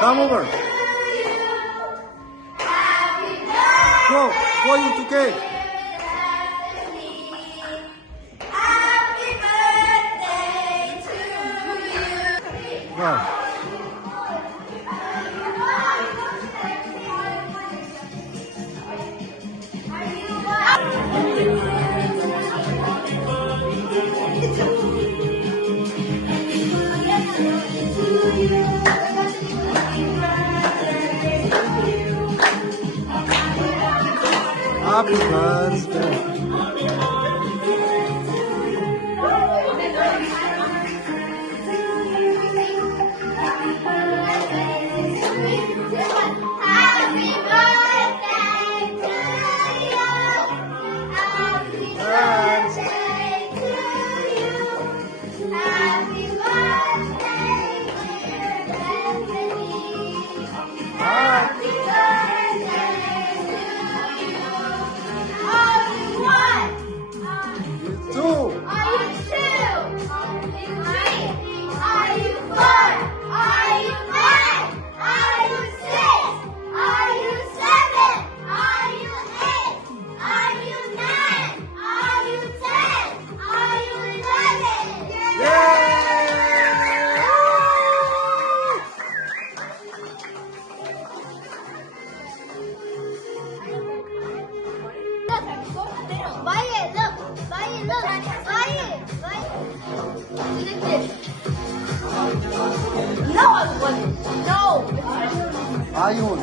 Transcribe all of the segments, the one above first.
Come over. Go you to cake. Go. Happy birthday.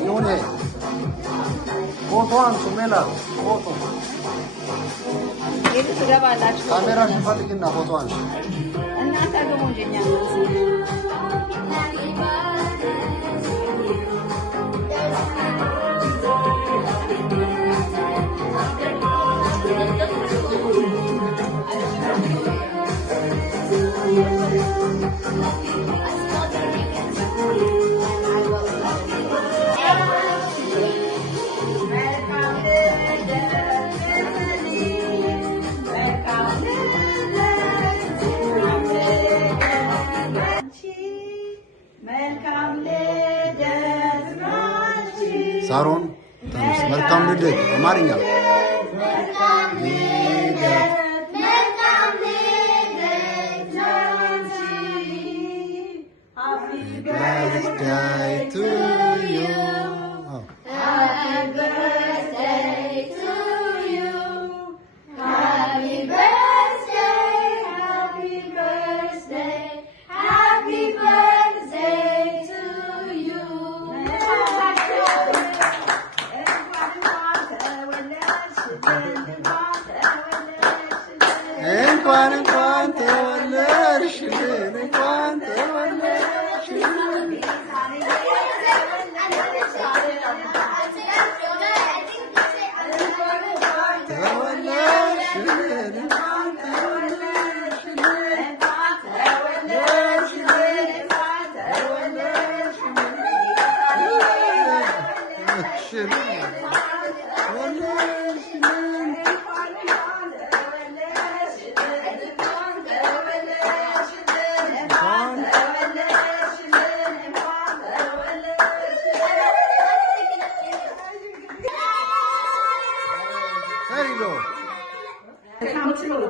ይሁን ፎቶዋን ሱሜላ ፎቶ ካሜራ ፈልግና ፎቶዋን እናንተ ደግሞ እንደኛ ሳሮን መልካም ልደት አማርኛ birthday to you. Happy birthday to you. Happy birthday, happy birthday, happy birthday to you. እንኳን ተወለድሽልን እንኳን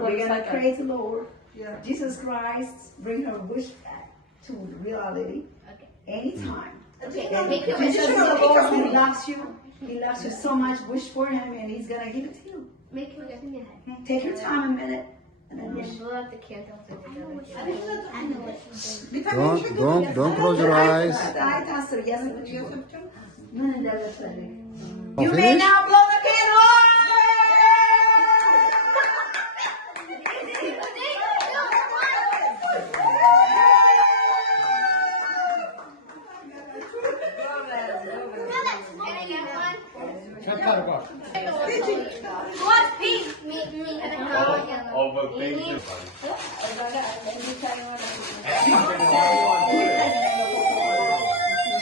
We're gonna praise the Lord. Jesus Christ, bring her wish back to reality. Okay. Anytime. Okay. Jesus is the Lord. He loves you. He loves you so much. Wish for Him, and He's gonna give it to you. Make it look ahead. Take your time a minute, and then wish. Blow out the candle. I know it. Don't close your eyes. You may now blow the candle. What piece? Me.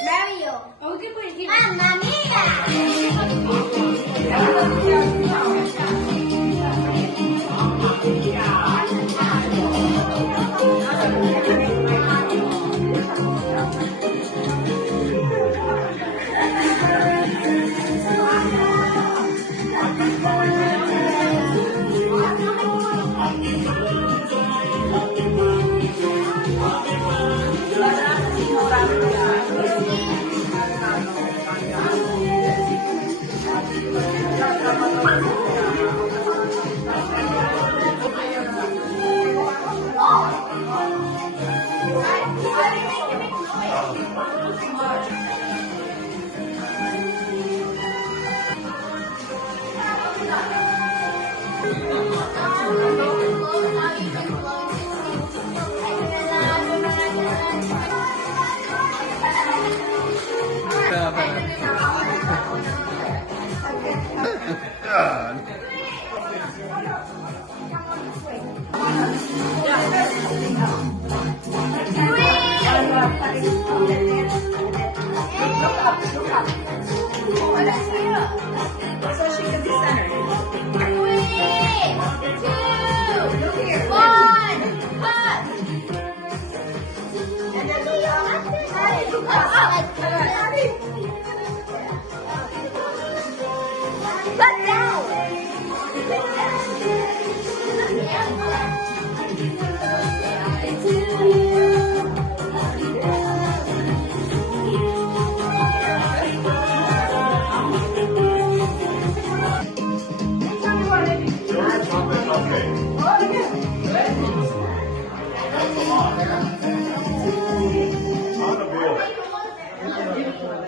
Mario. Oh, we can put it here. Mamma mia! Look up, look up. Oh, let's see her.